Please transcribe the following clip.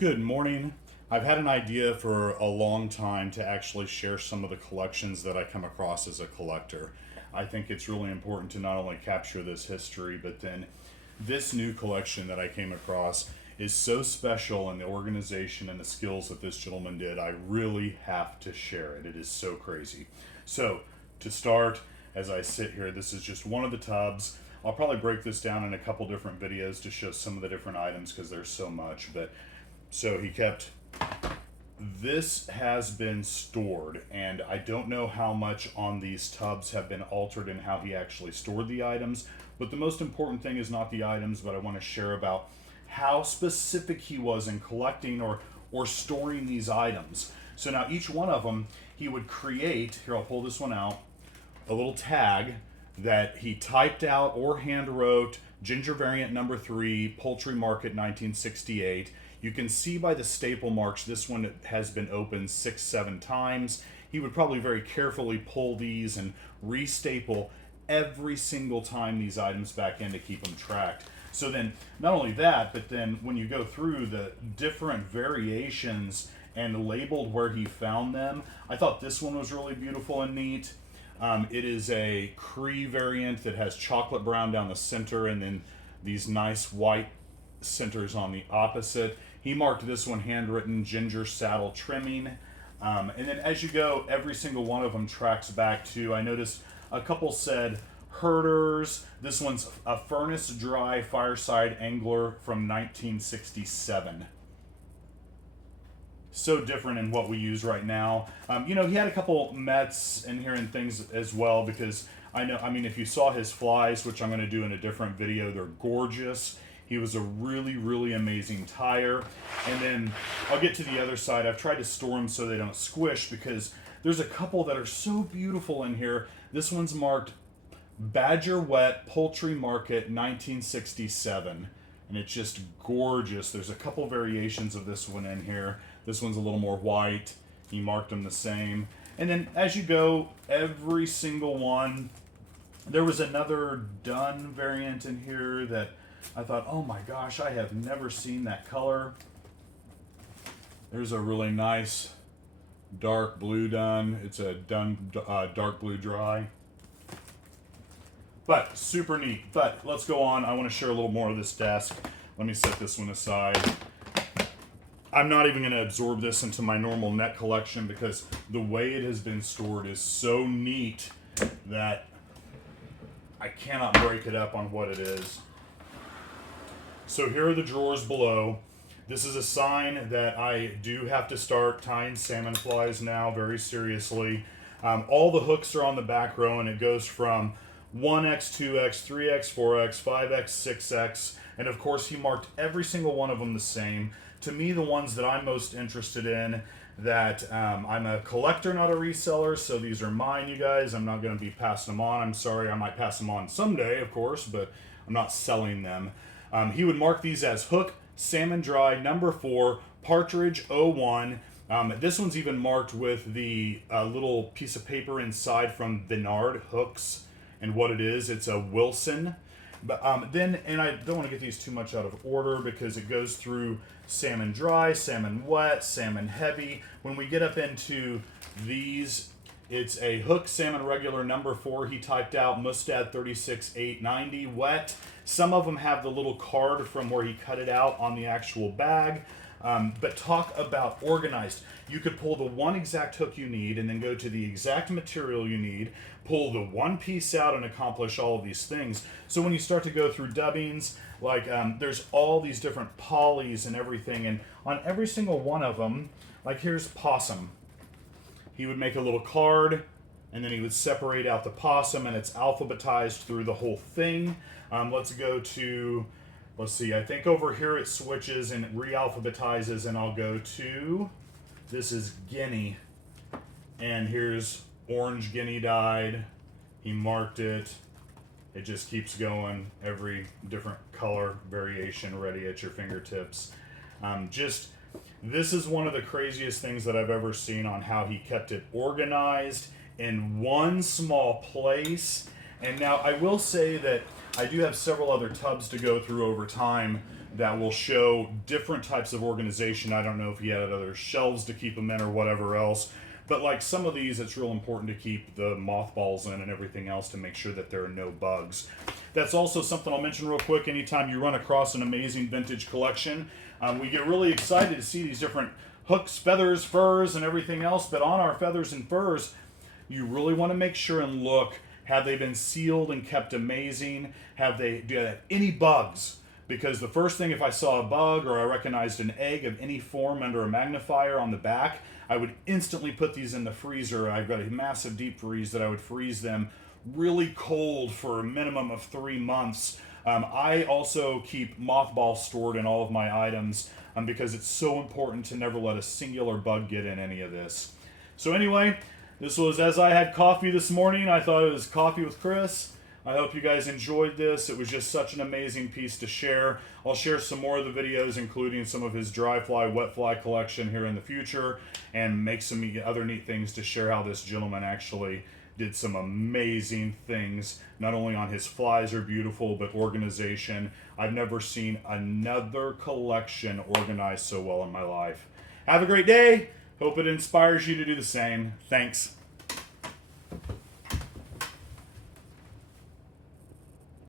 Good morning. I've had an idea for a long time to actually share some of the collections that I come across as a collector. I think it's really important to not only capture this history, but then this new collection that I came across is so special in the organization and the skills that this gentleman did. I really have to share it. It is so crazy. So, to start, as I sit here, this is just one of the tubs. I'll probably break this down in a couple different videos to show some of the different items because there's so much, but so he kept this has been stored, and I don't know how much on these tubs have been altered in how he actually stored the items, but the most important thing is not the items, but I want to share about how specific he was in collecting or storing these items. So now each one of them he would create, here I'll pull this one out, a little tag that he typed out or hand wrote, Ginger Variant number 3, Poultry Market 1968. You can see by the staple marks this one has been opened 6-7 times. He would probably very carefully pull these and restaple every single time these items back in to keep them tracked. So then, not only that, but then when you go through the different variations and labeled where he found them, I thought this one was really beautiful and neat. It is a Cree variant that has chocolate brown down the center and then these nice white centers on the opposite. He marked this one handwritten Ginger Saddle Trimming. And then as you go, every single one of them tracks back to, I noticed a couple said Herders. This one's a Furnace Dry Fireside Angler from 1967. So different in what we use right now. He had a couple Mets in here and things as well because if you saw his flies, which I'm going to do in a different video, they're gorgeous. He was a really, really amazing tire. And then I'll get to the other side. I've tried to store them so they don't squish because there's a couple that are so beautiful in here. This one's marked Badger Wet Poultry Market 1967. And it's just gorgeous. There's a couple variations of this one in here. This one's a little more white. He marked them the same. And then as you go, every single one, there was another Dunn variant in here that I thought, oh my gosh, I have never seen that color. There's a really nice dark blue Dunn. It's a Dunn dark blue dry. But super neat. But let's go on. I want to share a little more of this desk. Let me set this one aside. I'm not even going to absorb this into my normal net collection because the way it has been stored is so neat that I cannot break it up on what it is. So here are the drawers below. This is a sign that I do have to start tying salmon flies now very seriously. All the hooks are on the back row and it goes from 1x, 2x, 3x, 4x, 5x, 6x, and of course he marked every single one of them the same. To me, the ones that I'm most interested in, that I'm a collector, not a reseller, so these are mine, you guys. I'm not going to be passing them on. I'm sorry, I might pass them on someday, of course, but I'm not selling them. He would mark these as Hook, Salmon Dry, number 4, Partridge 01. This one's even marked with the little piece of paper inside from Bernard Hooks and what it is. It's a Wilson. But and I don't want to get these too much out of order because it goes through salmon dry, salmon wet, salmon heavy. When we get up into these, it's a Hook Salmon Regular number 4. He typed out Mustad 36890 wet. Some of them have the little card from where he cut it out on the actual bag. But talk about organized. You could pull the one exact hook you need and then go to the exact material you need, pull the one piece out and accomplish all of these things. So when you start to go through dubbings, like there's all these different polys and everything, and on every single one of them, like here's possum. He would make a little card and then he would separate out the possum and it's alphabetized through the whole thing. Let's go to... Let's see, I think over here it switches and it re-alphabetizes, and I'll go to, this is Guinea, and here's orange Guinea dyed. He marked it. It just keeps going, every different color variation ready at your fingertips. This is one of the craziest things that I've ever seen on how he kept it organized in one small place. And now I will say that I do have several other tubs to go through over time that will show different types of organization. I don't know if he had other shelves to keep them in or whatever else. But like some of these, it's real important to keep the mothballs in and everything else to make sure that there are no bugs. That's also something I'll mention real quick. Anytime you run across an amazing vintage collection, we get really excited to see these different hooks, feathers, furs, and everything else. But on our feathers and furs, you really want to make sure and look, have they been sealed and kept amazing? Do they have any bugs? Because the first thing, if I saw a bug or I recognized an egg of any form under a magnifier on the back, I would instantly put these in the freezer. I've got a massive deep freeze that I would freeze them really cold for a minimum of 3 months. I also keep mothballs stored in all of my items because it's so important to never let a singular bug get in any of this. So anyway, this was As I Had Coffee this morning. I thought it was Coffee with Chris. I hope you guys enjoyed this. It was just such an amazing piece to share. I'll share some more of the videos, including some of his dry fly, wet fly collection here in the future, and make some other neat things to share how this gentleman actually did some amazing things. Not only on his flies are beautiful, but organization. I've never seen another collection organized so well in my life. Have a great day. Hope it inspires you to do the same. Thanks.